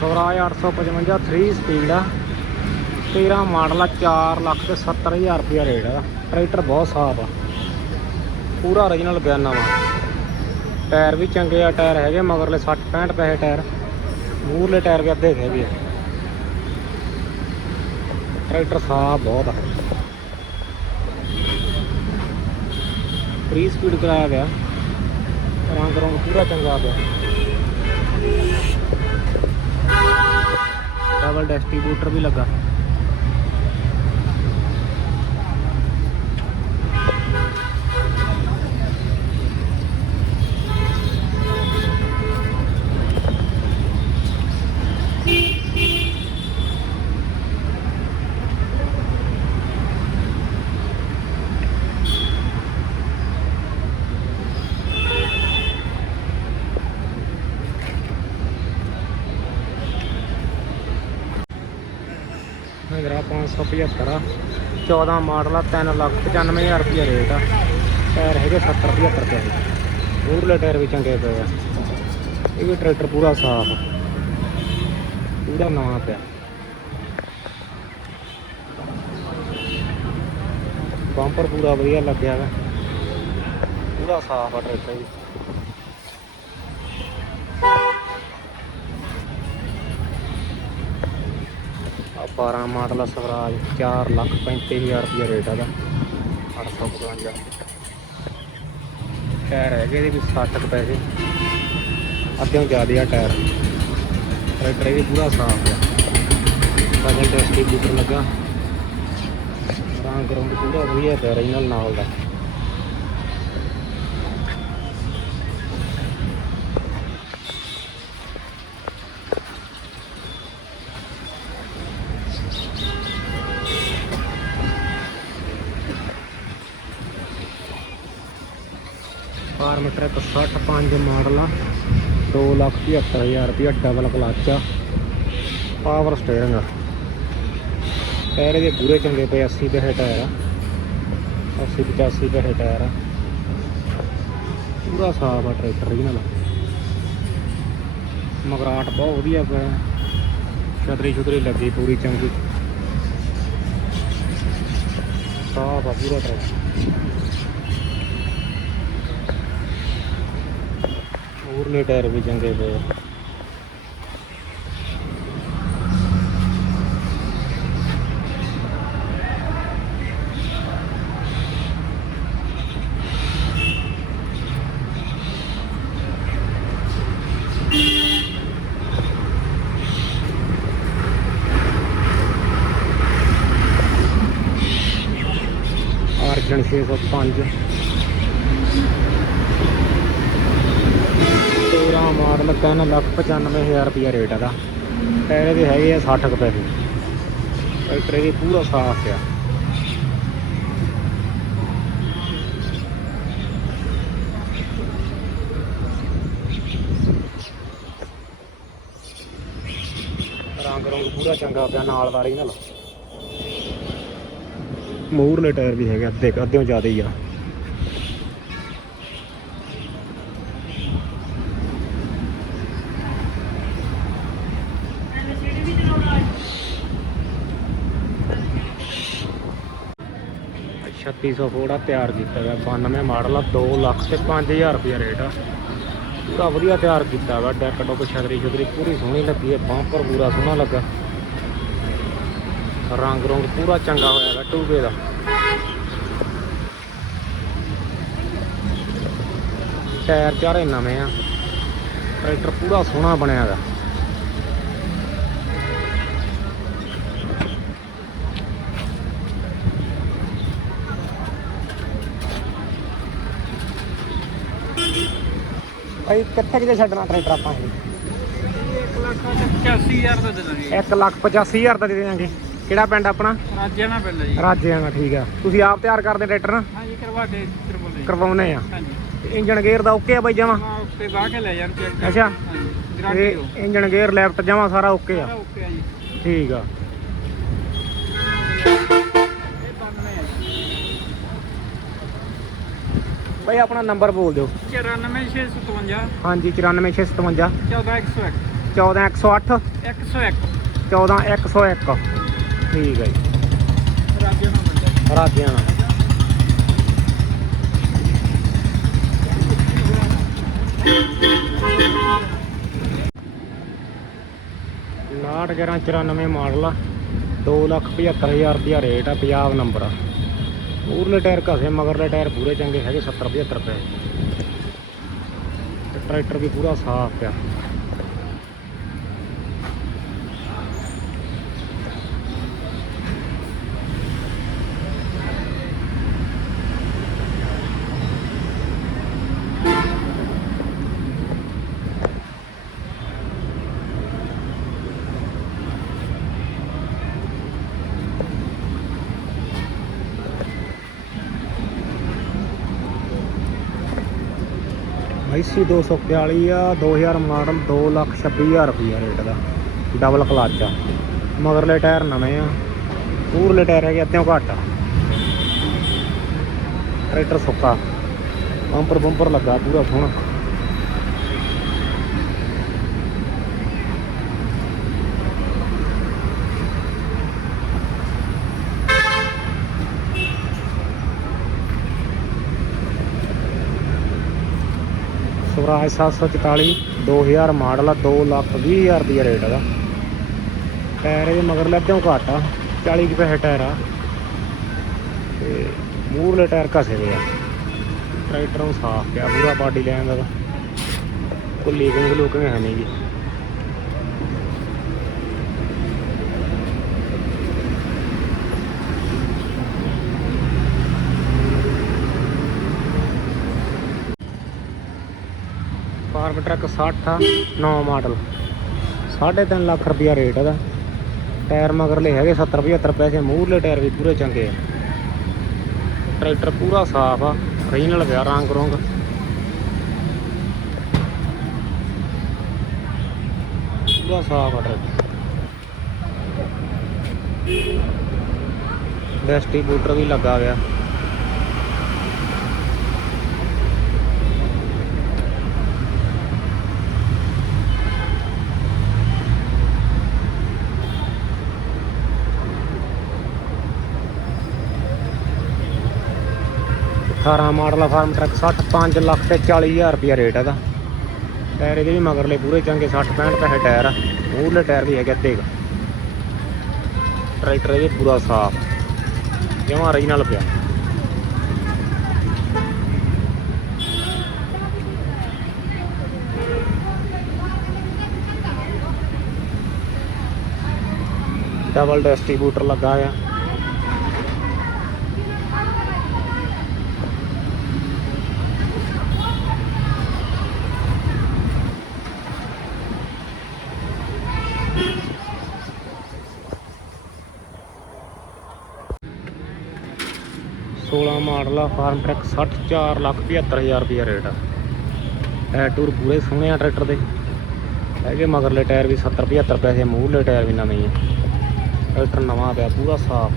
Swaraj 855 3 speed ਆ। 13 model ਆ 4 ਲੱਖ ਤੇ 70000 ਰੁਪਇਆ ਰੇਟ ਆ। ਟਰੈਕਟਰ ਬਹੁਤ ਸਾਫ਼ ਆ। ਪੂਰਾ origignal ਬਿਆਨਾ ਵਾ। ਟਾਇਰ ਵੀ ਚੰਗੇ ਆ ਟਾਇਰ ਹੈਗੇ, ਮਗਰਲੇ 60 65 ਪੈਸੇ ਟਾਇਰ ਮੂਰਲੇ ਟਾਇਰ ਵੀ ਅੱਧੇ ਹੈਗੇ ਆ। ਟਰੈਕਟਰ ਸਾਫ਼ ਬਹੁਤ ਆ। 3 ਸਪੀਡ ਕਰਾਇਆ ਗਿਆ। ਰੰਗ ਰੰਗ ਪੂਰਾ ਚੰਗਾ ਪਿਆ ਡਬਲ ਡਿਸਟ੍ਰੀਬਿਊਟਰ ਵੀ ਲੱਗਾ। 75 ਆ 14 ਮਾਡਲ ਆ 3 ਲੱਖ 95000 ਰੁਪਏ ਰੇਟ ਆ। ਟਾਇਰ ਹੈਗੇ 70 75 ਰੁਪਏ ਹੋਰਲੇ ਟਾਇਰ ਵੀ ਚੰਗੇ ਪਏ ਆ। ਇਹ ਵੀ ਟਰੈਕਟਰ ਪੂਰਾ ਸਾਫ਼ ਆ। ਪੂਰਾ ਨਵਾਂ ਪਿਆ। ਬੰਪਰ ਪੂਰਾ ਵਧੀਆ ਲੱਗਿਆ ਵਾ। ਪੂਰਾ ਸਾਫ਼ ਆ ਟਰੈਕਟਰ ਜੀ। 2012 ਮਾਡਲ ਸਵਰਾਜ 4 ਲੱਖ 35000 ਰੁਪਏ ਰੇਟ ਹੈਗਾ 855 ਟਾਇਰ ਹੈਗੇ ਇਹਦੇ ਵੀ 60 ਪੈਸੇ। ਅੱਧਿਓਂ ਜ਼ਿਆਦਾ ਆ ਟਾਇਰ। ਟਰੈਕਟਰ ਵੀ ਪੂਰਾ ਸਾਫ਼ ਆ। ਬਜਟ ਡਿਸਟ੍ਰੀਬਿਊਟਰ ਲੱਗਾ। ਤਾਂ ਗਰਾਉਂਡ ਪੂਰਾ ਵਧੀਆ ਪੈ ਰਿਹਾ ਨਾਲ ਦਾ। ਫਾਰਮ ਟਰੈਕ 65 ਮਾਡਲ ਆ। 275000 ਰੁਪਏ ਡਬਲ ਕਲਚ ਆ। ਪਾਵਰ ਸਟੀਅਰਿੰਗ ਆ। ਟਾਇਰ ਇਹਦੇ ਪੂਰੇ ਚੰਗੇ ਪਏ 80 ਪੈਸੇ ਟਾਇਰ ਆ। 80 85 ਪੈਸੇ ਟਾਇਰ ਆ। ਪੂਰਾ ਸਾਫ਼ ਆ ਟਰੈਕਟਰ original ਮਗਰਾਟ ਬਹੁਤ ਵਧੀਆ ਪਿਆ। ਛਤਰੀ ਛੁਤਰੀ ਲੱਗੀ ਪੂਰੀ ਚੰਗੀ। ਸਾਫ਼ ਆ ਪੂਰਾ ਟਰੈਕਟਰ ਉਰਲੇ ਟਾਇਰ ਵੀ ਚੰਗੇ ਪਏ ਆ। ਅਰਜਨ 605 13 ਮਾਡਲ 3 ਲੱਖ 95000 ਰੁਪਿਆ ਰੇਟ ਹੈਗਾ ਟਾਇਰ ਦੇ ਹੈਗੇ ਆ 60 ਕੁ ਪੈਸੇ। ਟਰੈਕਟਰ ਇਹ ਪੂਰਾ ਸਾਫ਼ ਆ। ਰੰਗ ਰੰਗ ਪੂਰਾ ਚੰਗਾ ਪਿਆ, ਨਾਲ ਵਾਲੀ ਨਾਲ ਮੂਰਲੇ ਟਾਇਰ ਵੀ ਹੈਗੇ ਅੱਧੇ ਕੁ- ਅੱਧਿਓਂ ਜ਼ਿਆਦਾ ਹੀ ਆ। ਛੱਤੀ ਸੌ ਫੋੜਾ ਤਿਆਰ ਕੀਤਾ ਗਿਆ 92 ਮਾਡਲ ਆ 2 ਲੱਖ ਤੇ 5000 ਰੁਪਏ ਰੇਟ ਆ। ਪੂਰਾ ਵਧੀਆ ਤਿਆਰ ਕੀਤਾ ਵਾ ਡੈਕ ਡੁੱਕ ਛਤਰੀ ਛਤਰੀ, ਪੂਰੀ ਸੋਹਣੀ ਲੱਗੀ ਹੈ ਬੰਪਰ ਪੂਰਾ ਸੋਹਣਾ ਲੱਗਾ। ਰੰਗ ਰੰਗ ਪੂਰਾ ਚੰਗਾ ਹੋਇਆ ਵਾ ਟੂਬੇ ਦਾ। ਟਾਇਰ ਚਾਰੇ ਨਵੇਂ ਆ, ਟਰੈਕਟਰ ਪੂਰਾ ਸੋਹਣਾ ਬਣਿਆ ਵਾ। ਭਾਈ ਕਿੱਥੇ ਕਿਤੇ ਛੱਡਣਾ ਟਰੈਕਟਰ ਆਪਾਂ ਇਹ? 85000 ਦਾ ਦੇ ਦਾਂਗੇ 1 ਲੱਖ 85000 ਦਾ ਦੇ ਦੇਵਾਂਗੇ। ਕਿਹੜਾ ਪਿੰਡ ਆਪਣਾ? ਰਾਜਿਆ ਨਾ ਪੈਂਦਾ ਜੀ। ਰਾਜਿਆਂ ਦਾ ਠੀਕ ਆ। ਤੁਸੀਂ ਆਪ ਤਿਆਰ ਕਰਦੇ ਟਰੈਕਟਰ ਨਾ? ਹਾਂ ਜੀ ਕਰਵਾ ਦੇ ਤਰਬੋਲੇ ਕਰਵਾਉਨੇ ਆ। ਹਾਂਜੀ। ਇੰਜਨ ਗੇਅਰ ਦਾ ਓਕੇ ਆ ਬਾਈ ਜਮਾ? ਹਾਂ ਉੱਤੇ ਬਾਹ ਕੇ ਲੈ ਜਾਣ ਚੈੱਕ ਅੱਛਾ। ਹਾਂਜੀ ਗਾਰੰਟੀ ਹੋ ਇੰਜਨ ਗੇਅਰ ਲੈਫਟ ਜਮਾ ਸਾਰਾ ਓਕੇ ਆ। ਓਕੇ ਆ ਜੀ। ਠੀਕ ਆ ਇਹ 92 ਹੈ ਬਾਈ ਆਪਣਾ ਨੰਬਰ ਬੋਲ ਦਿਓ। 94657 ਹਾਂਜੀ 94657 14101 14 108 101 14 101 ਠੀਕ ਹੈ ਜੀ। ਰਾਜੇ ਨੂੰ ਮਿਲਦਾ ਰਾਜਿਆਣਾ ਨਾਟ 94 ਮਾਡਲ ਆ। 275000 ਰੁਪਿਆ ਰੇਟ ਆ ਪੰਜਾਬ ਨੰਬਰ ਆ। ਪੂਰਲੇ ਟਾਇਰ ਘਸੇ, ਮਗਰਲੇ ਟਾਇਰ ਪੂਰੇ ਚੰਗੇ ਹੈਗੇ 70 75 ਰੁਪਏ ਤੇ ਟਰੈਕਟਰ ਵੀ ਪੂਰਾ ਸਾਫ਼ ਪਿਆ। ਆਈਸੀ 241 ਆ 2000 ਮਾਡਲ 226000 ਰੁਪਈਆ ਰੇਟ ਦਾ। ਡਬਲ ਕਲਚ ਆ। ਮਗਰਲੇ ਟਾਇਰ ਨਵੇਂ ਆ। ਪੂਰਲੇ ਟਾਇਰ ਹੈਗੇ, ਅੱਧਿਓਂ ਘੱਟ ਆ। ਟਰੈਕਟਰ ਸੁੱਕਾ। ਬੰਪਰ ਬੰਪਰ ਲੱਗਾ ਪੂਰਾ ਸੋਹਣਾ। ਸਵਰਾਜ 744 2000 ਮਾਡਲ ਆ 2 ਲੱਖ 20 ਹਜ਼ਾਰ ਦੀ ਰੇਟ ਦਾ ਟਾਇਰ ਇਹਦੇ ਮਗਰ ਲੱਗਿਓ ਘੱਟ ਆ 40 ਕੁ ਪੈਸੇ ਟਾਇਰ ਆ। ਤੇ ਮੂਹਰਲੇ ਟਾਇਰ ਘਸੇ ਹੋਏ ਆ। ਟਰੈਕਟਰ ਨੂੰ ਸਾਫ਼ ਪਿਆ, ਪੂਰਾ ਬਾਡੀ ਲੈਣ ਦਾ ਕੋਈ ਲੀਕਿੰਗ ਲੁਕਿੰਗ ਹੈ ਨਹੀਂ ਜੀ। ਪਿਕਅਪ ਟਰੱਕ 60 9 ਮਾਡਲ 3.5 ਲੱਖ ਰੁਪਇਆ ਰੇਟ ਇਹਦਾ। ਟਾਇਰ ਮਗਰਲੇ ਹੈਗੇ 70 75 ਪੈਸੇ, ਮੂਹਰਲੇ ਟਾਇਰ ਵੀ ਪੂਰੇ ਚੰਗੇ ਆ। ਟਰੈਕਟਰ ਪੂਰਾ ਸਾਫ਼ ਆ ਰੀਨਲ ਪਿਆ ਰੰਗ ਰੋਂਗ। ਪੂਰਾ ਸਾਫ਼ ਆ ਟਰੈਕਟਰ ਡਿਸਟ੍ਰੀਬਿਊਟਰ ਵੀ ਲੱਗਾ ਗਿਆ 18 ਮਾਡਲ ਫਾਰਮ ਟਰੱਕ 65 ਲੱਖ ਤੇ 40000 ਰੁਪਿਆ ਰੇਟ ਇਹਦਾ। ਟਾਇਰ ਇਹਦੇ ਵੀ ਮਗਰਲੇ ਪੂਰੇ ਚੰਗੇ 60 65 ਪੈਸੇ ਟਾਇਰ ਆ। ਮੂਹਰਲੇ ਟਾਇਰ ਵੀ ਹੈਗੇ ਅੱਧੇ ਟਰੈਕਟਰ ਇਹ ਪੂਰਾ ਸਾਫ਼। ਜਮਾ ਰਹੀ ਨਾਲ ਪਿਆ। ਡਬਲ ਡਿਸਟ੍ਰੀਬਿਊਟਰ ਲੱਗਾ ਆ। ਸੋਲਾਂ ਮਾਡਲ ਆ, ਫਾਰਮ ਟਰੈਕ 60 4 ਲੱਖ 75000 ਰੁਪਏ ਰੇਟ ਆ। ਟਾਇਰ ਟੂਰ ਪੂਰੇ ਸੋਹਣੇ ਆ ਟਰੈਕਟਰ ਦੇ। ਹੈਗੇ ਮਗਰਲੇ ਟਾਇਰ ਵੀ 70 75 ਪੈਸੇ, ਮੂਹਰਲੇ ਟਾਇਰ ਵੀ ਨਵੇਂ ਆ। ਟਰੈਕਟਰ ਨਵਾਂ ਪਿਆ, ਪੂਰਾ ਸਾਫ਼।